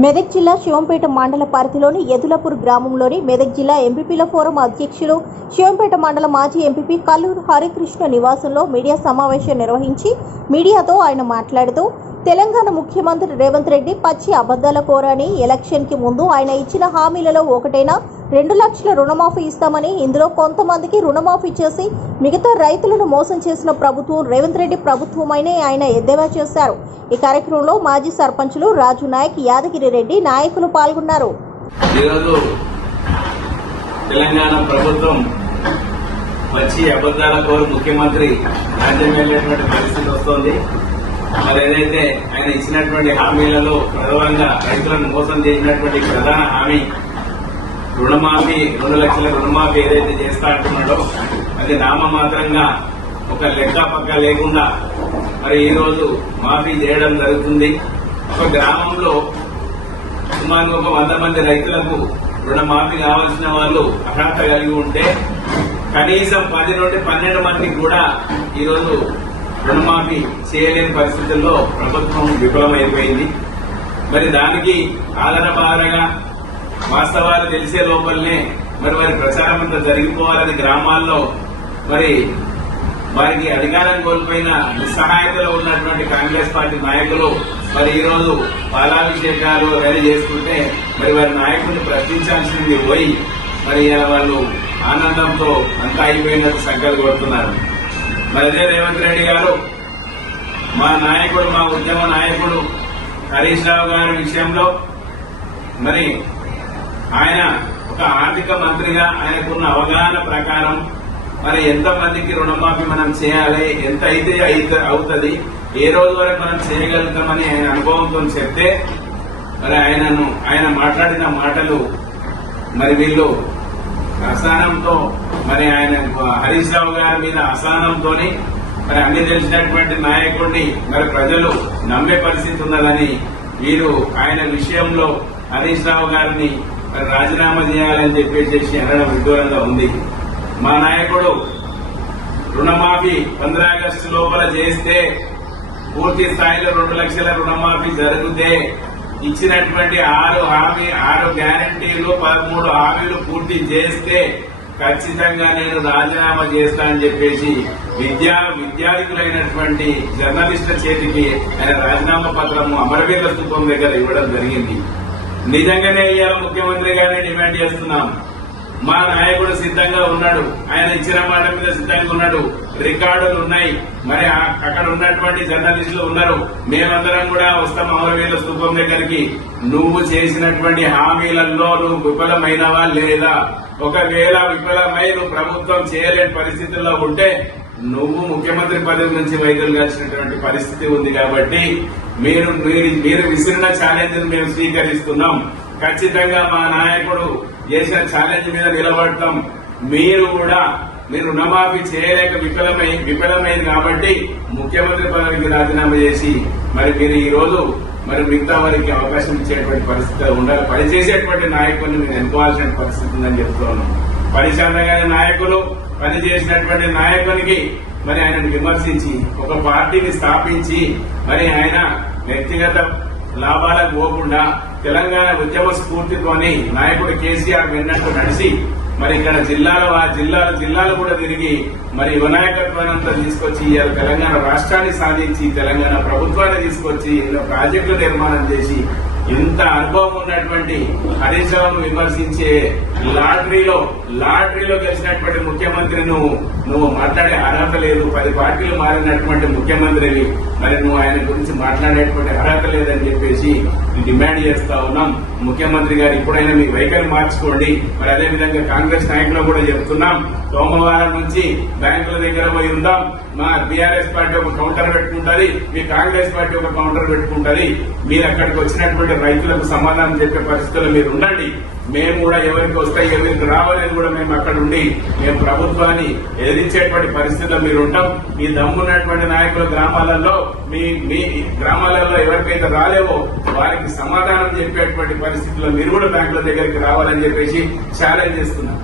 మెదక్ జిల్లా శివంపేట మండల పరిధిలోని యదులపూర్ గ్రామంలోని మెదక్ జిల్లా ఎంపీపీల ఫోరం అధ్యక్షులు శివంపేట మండల మాజీ ఎంపీపీ కల్లూరు హరికృష్ణ నివాసంలో మీడియా సమావేశం నిర్వహించి మీడియాతో ఆయన మాట్లాడుతూ తెలంగాణ ముఖ్యమంత్రి రేవంత్ రెడ్డి పచ్చి అబద్ధాల కోరని ఎలక్షన్కి ముందు ఆయన ఇచ్చిన హామీలలో ఒకటైనా రెండు లక్షల రుణమాఫీ ఇస్తామని ఇందులో కొంతమందికి రుణమాఫీ చేసి మిగతా రైతులను మోసం చేసిన ప్రభుత్వం రేవంత్ రెడ్డి ప్రభుత్వమైనే ఆయన ఎద్దేవా చేశారు. ఈ కార్యక్రమంలో మాజీ సర్పంచులు రాజు నాయక్ యాదగిరి రెడ్డి నాయకులు పాల్గొన్నారు. ఈరోజు తెలంగాణ ప్రభుత్వం వచ్చి అబద్దాల కోరు ముఖ్యమంత్రి రాజ్యం వెళ్ళేటువంటి పరిస్థితి వస్తోంది. మరి ఏదైతే ఆయన ఇచ్చినటువంటి హామీలలో ప్రధానంగా రైతులను మోసం చేసినటువంటి ప్రధాన హామీ రుణమాఫీ రెండు లక్షల రుణమాఫీ ఏదైతే చేస్తా అంటున్నాడో అది నామమాత్రంగా ఒక లెక్క పక్క లేకుండా మరి ఈ రోజు మాఫీ చేయడం జరుగుతుంది. ఒక గ్రామంలో సుమారు ఒక వంద మంది రైతులకు రుణమాఫీ కావాల్సిన వాళ్ళు అర్హత కలిగి ఉంటే కనీసం పది నుండి పన్నెండు మందికి కూడా ఈరోజు రుణమాఫీ చేయలేని పరిస్థితుల్లో ప్రభుత్వం విఫలమైపోయింది. మరి దానికి ఆదరణ వాస్తవాలు తెలిసే లోపలనే మరి మరి ప్రచారం అంతా జరిగిపోవాలని గ్రామాల్లో మరి వారికి అధికారం కోల్పోయిన నిస్సహాయతలో ఉన్నటువంటి కాంగ్రెస్ పార్టీ నాయకులు మరి ఈ రోజు పాలాభిషేకాలు రెడీ చేసుకుంటే మరి వారి నాయకుడిని ప్రశ్నించాల్సింది పోయి మరి ఇలా వాళ్ళు ఆనందంతో అంతా అయిపోయినట్టు సంకలు కొడుతున్నారు. మరి అదే రేవంత్ రెడ్డి గారు మా నాయకుడు మా ఉద్యమ నాయకుడు హరీష్ రావు గారి విషయంలో మరి ఆయన ఒక ఆర్థిక మంత్రిగా ఆయనకున్న అవగాహన ప్రకారం మరి ఎంత మందికి రుణమాఫీ మనం చేయాలి? ఎంత అయితే అయితే అవుతుంది? ఏ రోజు వరకు మనం చేయగలుగుతామని ఆయన అనుభవంతో చెప్తే మరి ఆయనను ఆయన మాట్లాడిన మాటలు మరి వీళ్ళు అసహనంతో మరి ఆయన హరీష్ రావు గారి మీద అసహనంతో మరి అన్ని తెలిసినటువంటి నాయకుడిని మరి ప్రజలు నమ్మే పరిస్థితి ఉన్నదని వీరు ఆయన విషయంలో హరీష్ రావు గారిని మరి రాజీనామా చేయాలని చెప్పేసి అనడం విదూరంగా ఉంది. మా నాయకుడు రుణమాఫీ పంద్రా ఆగస్టు లోపల చేస్తే పూర్తి స్థాయిలో రెండు లక్షల రుణమాఫీ జరిగితే ఇచ్చినటువంటి ఆరు హామీ ఆరు గ్యారంటీలు పదమూడు హామీలు పూర్తి చేస్తే ఖచ్చితంగా నేను రాజీనామా చేస్తానని చెప్పేసి విద్యా విద్యార్థులైనటువంటి జర్నలిస్టుల చేతికి ఆయన రాజీనామా పత్రము అమరవీర స్థూపం దగ్గర ఇవ్వడం జరిగింది. నిజంగానే ఇవాళ ముఖ్యమంత్రి గారిని డిమాండ్ చేస్తున్నాం. మా నాయకుడు సిద్ధంగా ఉన్నాడు. ఆయన ఇచ్చిన మాట మీద సిద్ధంగా ఉన్నాడు. రికార్డులు ఉన్నాయి. మరి అక్కడ ఉన్నటువంటి జర్నలిస్టులు ఉన్నారు. మేమందరం కూడా వస్తాం అమరవీరుల స్థూపం దగ్గరికి. నువ్వు చేసినటువంటి హామీలలో నువ్వు విఫలమైనవా లేదా? ఒకవేళ విఫలమై నువ్వు ప్రభుత్వం చేయలేని పరిస్థితుల్లో ఉంటే నువ్వు ముఖ్యమంత్రి పదవి నుంచి వైదొలగాల్సినటువంటి పరిస్థితి ఉంది కాబట్టి మీరు మీరు మీరు విసిరిన ఛాలెంజ్ మేము స్వీకరిస్తున్నాం. ఖచ్చితంగా మా నాయకుడు చేసిన ఛాలెంజ్ మీద నిలబడటం మీరు కూడా మీరు రుణమాఫీ చేయలేక విఫలమై విఫలమైంది కాబట్టి ముఖ్యమంత్రి పదవికి రాజీనామా చేసి మరి మీరు ఈ రోజు మరి మిగతా వారికి అవకాశం ఇచ్చేటువంటి పరిస్థితి ఉండాలి. పనిచేసేటువంటి నాయకుడిని మీరు ఎన్నుకోవాల్సిన పరిస్థితి ఉందని చెప్తున్నాను. పరిశాంతంగానే నాయకులు పనిచేసినటువంటి నాయకునికి మరి ఆయనను విమర్శించి ఒక పార్టీని స్థాపించి మరి ఆయన వ్యక్తిగత లాభాలకు పోకుండా తెలంగాణ ఉద్యమ స్ఫూర్తితోని నాయకుడు కేసీఆర్ విన్నట్టు నడిచి మరి ఇక్కడ జిల్లాల ఆ జిల్లాల జిల్లాలు కూడా తిరిగి మరి వినాయకత్వానంతా తీసుకొచ్చి ఇవాళ తెలంగాణ రాష్ట్రాన్ని సాధించి తెలంగాణ ప్రభుత్వాన్ని తీసుకొచ్చి ఎన్నో ప్రాజెక్టులు నిర్మాణం చేసి ఇంత అనుభవం ఉన్నటువంటి హరీష్ రావును విమర్శించే లాటరీలో లాటరీలో గెలిచినటువంటి ముఖ్యమంత్రి నువ్వు నువ్వు మాట్లాడే అర్హత లేదు. పది పార్టీలు మారినటువంటి ముఖ్యమంత్రివి మరి నువ్వు ఆయన గురించి మాట్లాడేటువంటి అర్హత లేదని చెప్పేసి డిమాండ్ చేస్తా ఉన్నాం. ముఖ్యమంత్రి గారు ఇప్పుడైనా మీ వైఖరి మార్చుకోండి. మరి అదే విధంగా కాంగ్రెస్ నాయకులు కూడా చెప్తున్నాం. సోమవారం నుంచి బ్యాంకుల దగ్గర పోయి ఉందాం. మా బీఆర్ఎస్ పార్టీ ఒక కౌంటర్ పెట్టుకుంటది. మీ కాంగ్రెస్ పార్టీ ఒక కౌంటర్ పెట్టుకుంటది. మీరు అక్కడికి వచ్చినటువంటి రైతులకు సమాధానం చెప్పే పరిస్థితుల్లో మీరు ఉండండి. మేము కూడా ఎవరికి వస్తాయి ఎవరికి రావాలని కూడా మేము అక్కడ ఉండి మేము ప్రభుత్వాన్ని ఎదిరించేటువంటి పరిస్థితుల్లో మీరు ఉంటాం. మీ దమ్మున్నటువంటి నాయకుల గ్రామాలలో మీ మీ గ్రామాలలో ఎవరికైతే రాలేవో వారికి సమాధానం చెప్పేటువంటి పరిస్థితుల్లో మీరు కూడా బ్యాంకుల దగ్గరికి రావాలని చెప్పేసి ఛాలెంజ్ చేస్తున్నాం.